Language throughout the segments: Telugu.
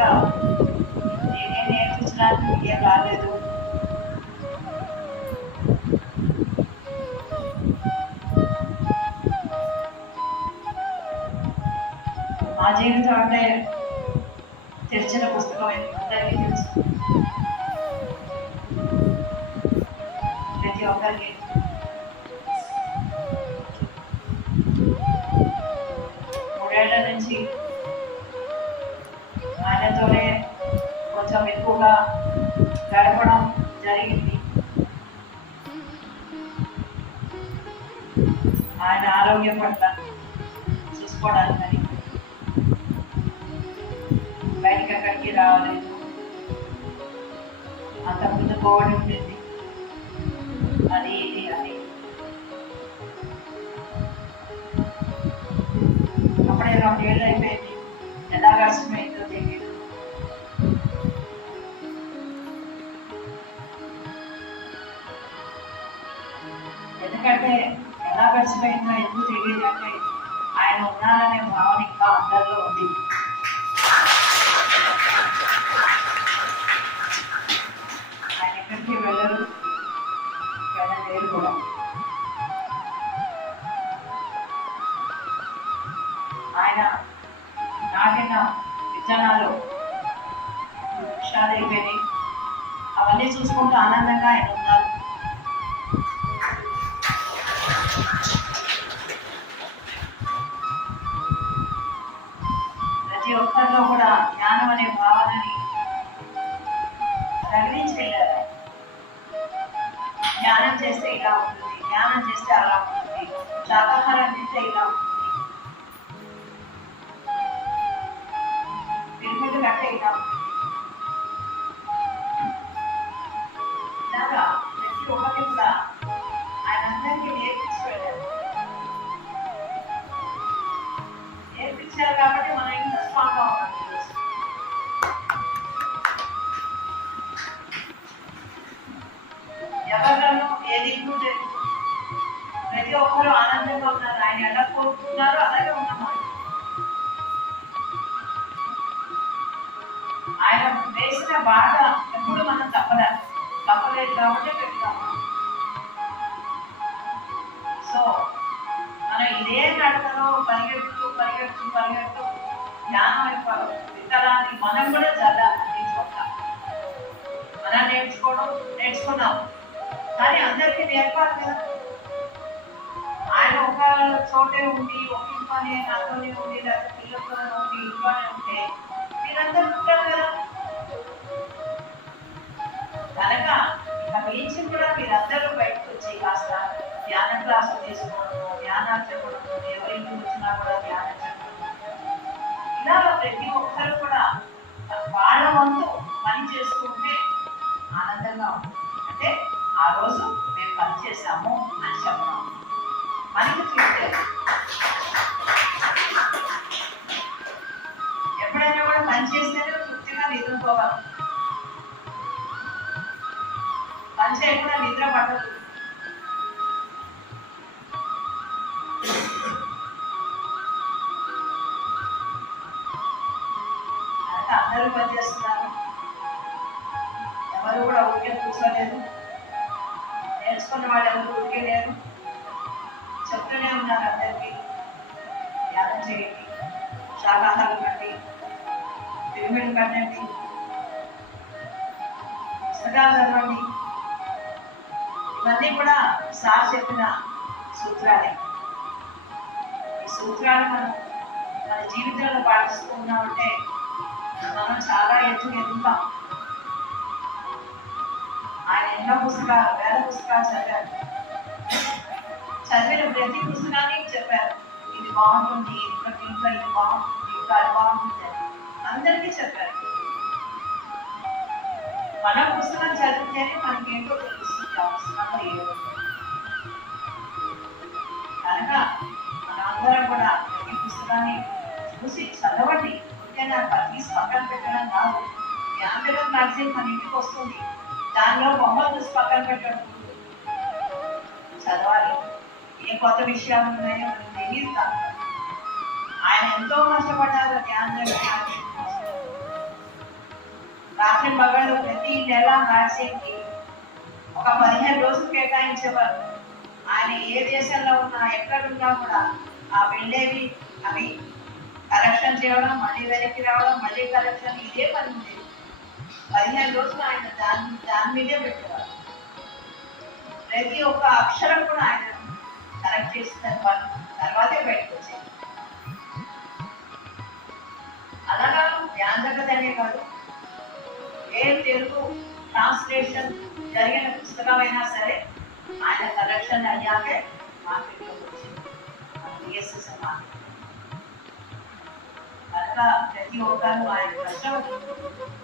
నిజంగా నేనే నేర్పించడానికి ఏం రాలేదు. మా జీవితం అంటే తెరిచిన పుస్తకం ఆరోగ్యం పట్ల చూసుకోవడానికని. బయటికి ఎక్కడికి రావలేదు అంత ముందు కోవిడ్ ఉండేది. అది ఇది అని. అప్పుడే రెండేళ్ళు అయిపోయింది. ఆయన ఉన్నారనే భావన ఇంకా అందరిలో ఉంది ఆనందంగా ఉన్నారు ఆయన ఎలా కోరుకుంటున్నారో అలాగే ఉన్నాం ఆయన వేసిన బాట ఎప్పుడు మనం తప్పలే తప్పలేదు కాబట్టి పెడతాము సో మనం ఇదే నడకలో పరిగెడుతూ పరిగెడుతూ పరిగెడుతూ జ్ఞానం అయిపోవాలి ఇతరాన్ని మనం కూడా చల్లాలి మనం నేర్చుకోవడం నేర్చుకున్నాం. కానీ అందరికీ నేర్పాలి కదా. ఒక చోటే ఉండి ఒక ఇంట్లోనే నాతోనే ఉండి లేకపోతే పిల్లలతోనే ఉండి ఇంట్లోనే ఉంటే మీరందరూ ఉంటారు కదా. కనుక ఇక మించి కూడా మీరందరూ బయటకు వచ్చి కాస్త ధ్యాన క్లాసులు తీసుకోవడము ధ్యానాలు చెప్పడము ఎవరి ఇంటికి వచ్చినా కూడా ధ్యానం చెప్పడము. ఇలా ప్రతి ఒక్కరు కూడా వాళ్ళ వంతు పని చేసుకుంటే ఆనందంగా ఉంటుంది. అంటే ఆ రోజు మేము పని చేసాము మనకి ఎప్పుడైనా కూడా పని చేస్తేనే తృప్తిగా నిద్రపోవాలి. పని చేయకుండా నిద్ర పట్టదు. పుస్తకాలు ఇవన్నీ కూడా సార్ చెప్పిన సూత్రాలే. ఈ సూత్రాలు మనం మన జీవితంలో పాటిస్తున్నామంటే మనం చాలా ఎత్తు ఎదుగుతాం. ఆయన ఎన్నో పుస్తకాలు వేల పుస్తకాలు చదివారు. చదివిన ప్రతి పుస్తకానికి చెప్పారు ఇది బాగుంటుంది ఇది దీంట్లో ఇది బాగుంటుంది ఇంకా అది బాగుంటుంది అందరికీ చెప్పారు. మన పుస్తకం చదివితేనే మనకేంటో తెలుస్తుంది ఆ పుస్తకంలో ఏదో కనుక మనందరం కూడా ప్రతి పుస్తకాన్ని చూసి చదవండి. ఉంటే నాకు తీసి పక్కన పెట్టడం కాదు. జ్ఞానజగత్ మ్యాగజైన్ మన ఇంటికి వస్తుంది. దానిలో బొమ్మలు చూసి పక్కన పెట్టడం. చదవాలి. ఏ కొత్త విషయాలు ఉన్నాయో తెలియదు కాదు. ఆయన ఎంతో కష్టపడ్డారు జ్ఞానజగత్ మ్యాగజైన్. నెల మ్యాగజైన్కి ఒక పదిహేను రోజులు కేటాయించేవారు. ఆయన ఏ దేశంలో ఉన్నా ఎక్కడున్నా కూడా ఆ వెళ్ళేవి అవి కరెక్షన్ చేయడం మళ్ళీ వెనక్కి రావడం మళ్ళీ కరెక్షన్ ఇదే పని ఉండేది. పదిహేను రోజులు ఆయన దాని దాని మీదే పెట్టేవారు. ప్రతి ఒక్క అక్షరం కూడా ఆయన కరెక్ట్ చేసిన తర్వాత తర్వాతే బయటకు వచ్చేది. అలాగా ధ్యాన జగత్ అనే కాదు. ఏ తెలుగు ట్రాన్స్లేషన్ జరిగిన పుస్తకమైనా సరే ఆయన కరెక్షన్ అయ్యాకే మార్కెట్లోకి వచ్చింది. BSS market. కనుక ప్రతి ఒక్కరు ఆయన కష్టం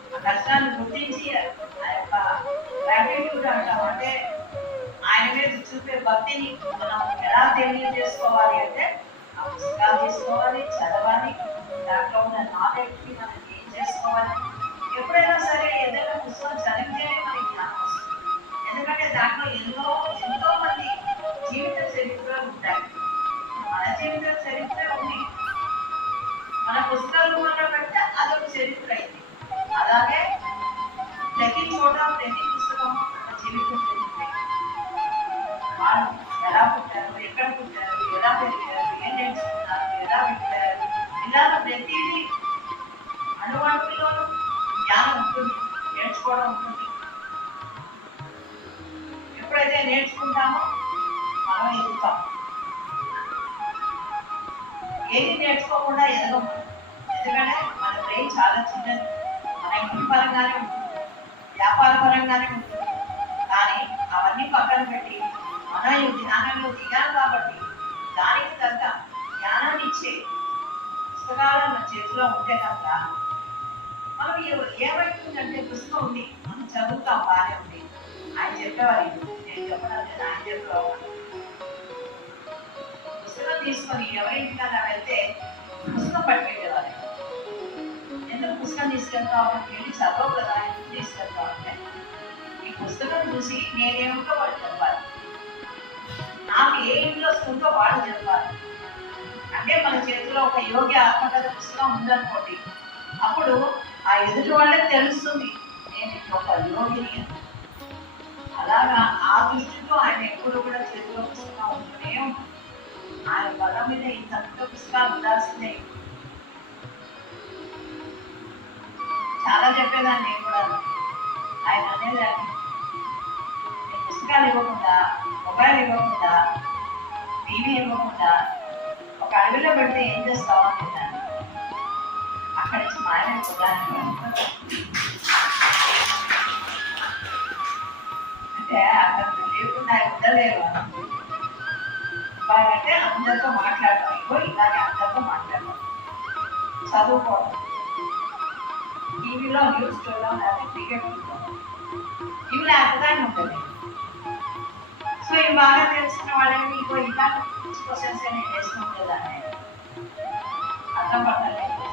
ఆ కష్టాన్ని గుర్తించి ఆ యొక్క గ్రాటిట్యూడ్ అంటాం. అంటే ఆయన మీద చూపే భక్తిని మనం ఎలా తెలియజేసుకోవాలి అంటే ఆ పుస్తకాలు తీసుకోవాలి చదవాలి దాంట్లో ఉన్న నాలెడ్జ్కి మనం ఏం చేసుకోవాలి ఎప్పుడైనా సరే ఏదైనా పుస్తకం చదివితేనే మనకి జ్ఞానం వస్తుంది. ఎందుకంటే దాంట్లో ఎన్నో ఎంతో మంది జీవిత చరిత్రలు ఉంటాయి. మన జీవిత చరిత్ర ఉంది. మన పుస్తకాలు మొదలు పెడితే అదొక చరిత్ర అయింది అలాగే ప్రతి చోట ప్రతి పుస్తకం మన జీవిత చరిత్ర వాళ్ళు ఎలా పుట్టారు ఎక్కడ పుట్టారు ఎలా పెరిగారు ఏం నేర్చుకున్నారు ఎలా పెట్టారు ఇలాగ ప్రతిదీ అణువణువులోనూ జ్ఞానం ఉంటుంది నేర్చుకోవడం ఉంటుంది ఎప్పుడైతే నేర్చుకుంటామో మనం ఎదుగుతాం ఏది నేర్చుకోకుండా ఎదగం ఎందుకంటే మన బ్రెయిన్ చాలా చిన్నది. మన ఇంటి పరంగానే ఉంటుంది వ్యాపార పరంగానే ఉంటుంది కానీ అవన్నీ పక్కన పెట్టి మన ఈ జ్ఞానంలో దిగాం కాబట్టి దానికి తగ్గ జ్ఞానాన్ని ఇచ్చే పుస్తకాలు మన చేతిలో ఉంటే కనుక మనం ఏమైతుందంటే పుస్తకం ఉంది మనం చదువుతాం బాగానే ఉంది. ఆయన చెప్పేవారు నేను చెప్పడం లేదు ఆయన చెప్పేవారు. పుస్తకం తీసుకొని ఎవరింటికన్నా వెళ్తే పుస్తకం పట్టుకెళ్ళేవారు. ఎందుకు పుస్తకం తీసుకెళ్తావు అని వెళ్ళి చదవవు కదా ఎందుకు తీసుకెళ్తావు అంటే ఈ పుస్తకం చూసి నేనేమిటో వాళ్ళు చెప్పాలి. నాకు ఏ ఇంట్లో వస్తుందో వాళ్ళు చెప్పాలి. అంటే మన చేతిలో ఒక యోగి ఆత్మకథ పుస్తకం ఉందనుకోండి అప్పుడు ఆ ఎదుటి వాళ్ళకి తెలుస్తుంది. నేను ఒక యోగిని అలాగా ఆ దృష్టితో ఆయన ఎప్పుడు కూడా చేతిలో పుస్తకం ఉంటూనే ఆయన బలం మీద ఇంత పుస్తకాలు ఉండాల్సిందే. చాలా చెప్పేదాన్ని నేను కూడా. ఆయన అనేదాన్ని పుస్తకాలు ఇవ్వకుండా మొబైల్ ఇవ్వకుండా టీవీ ఇవ్వకుండా ఒక అడవిలో పెడితే ఏం చేస్తావు అని అంటే అతను లేకుండా ఉండలేరు అంటే అందరితో మాట్లాడటం ఇగో ఇలాగే అందరితో మాట్లాడటం చదువుకోవడం టీవీలో న్యూస్ చూడడం లేదా క్రికెట్ చూడడం ఇవి లేకపోతే ఉంటుంది సో ఇవి బాగా తెలుసుకున్న వాళ్ళని ఇగో ఇలాంటి క్వశ్చన్స్ నేను వేసుకుంటుందాన్ని అర్థం పడతలేదు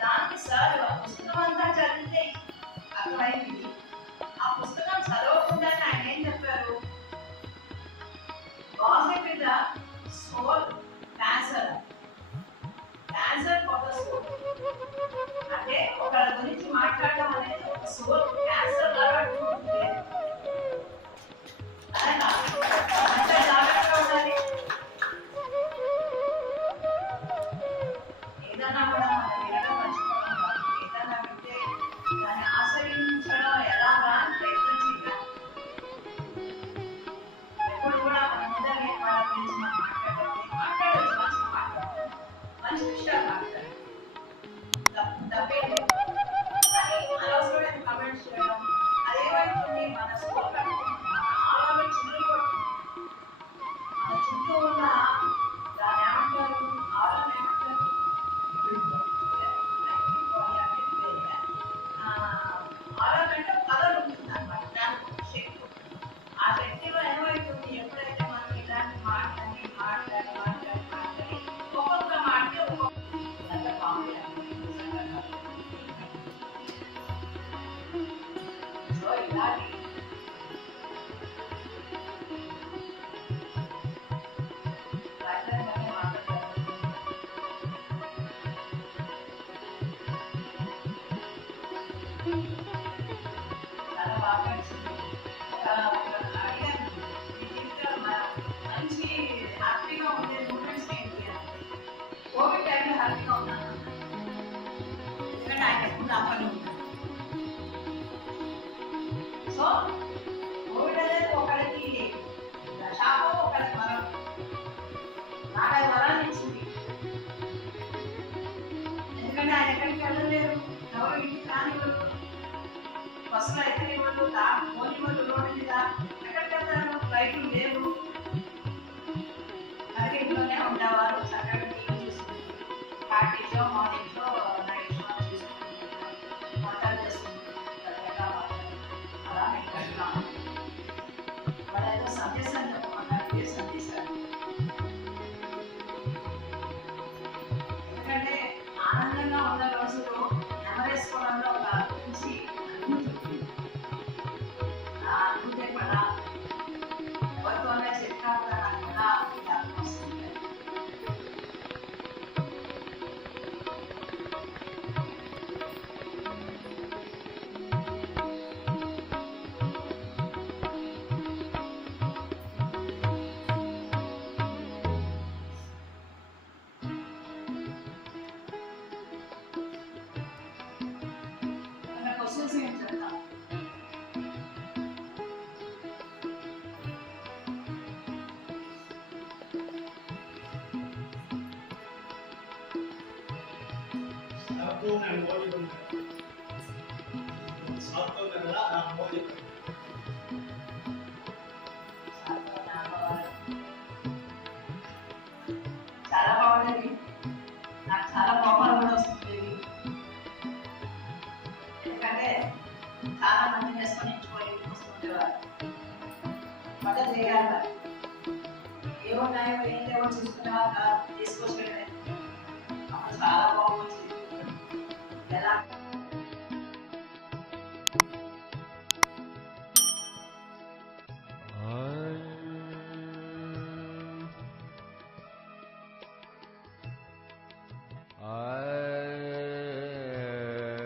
దానికి సార్ ఆ పుస్తకం అంతా చదివితే అర్థమైంది మంచి హ్యాపీగా ఉండే మూమెంట్స్ ఏంటి కోవిడ్ టైంలో హ్యాపీగా ఉన్నాను. ఎందుకంటే ఆయన ఎప్పుడు నా పని సో కోవిడ్ అనేది ఒకరికి శాపం ఒకరికి వరం. నాకు అది వరాన్ని ఇచ్చింది. ఎందుకంటే ఆయన ఎక్కడికి వెళ్ళలేరు. ఎవరు ఇంటికి రానివ్వరు. బస్సులో રાખ્યું છે અમદાવાદ સાગર પાર્ટી છો morning hakuna mmoja hakuna laha mmoja చాలా బాగుండేది నాకు చాలా కోపాలు కూడా వస్తుంది ఎందుకంటే చాలా మంది చేసుకొని ఇంచుకొని వస్తుండేవారు మొదలు చేయాలి ఏమున్నాయో ఏం లేవో చూసుకునేవారు కాదు తీసుకొచ్చుకునే అప్పుడు చాలా బాగుంది 감사합니다.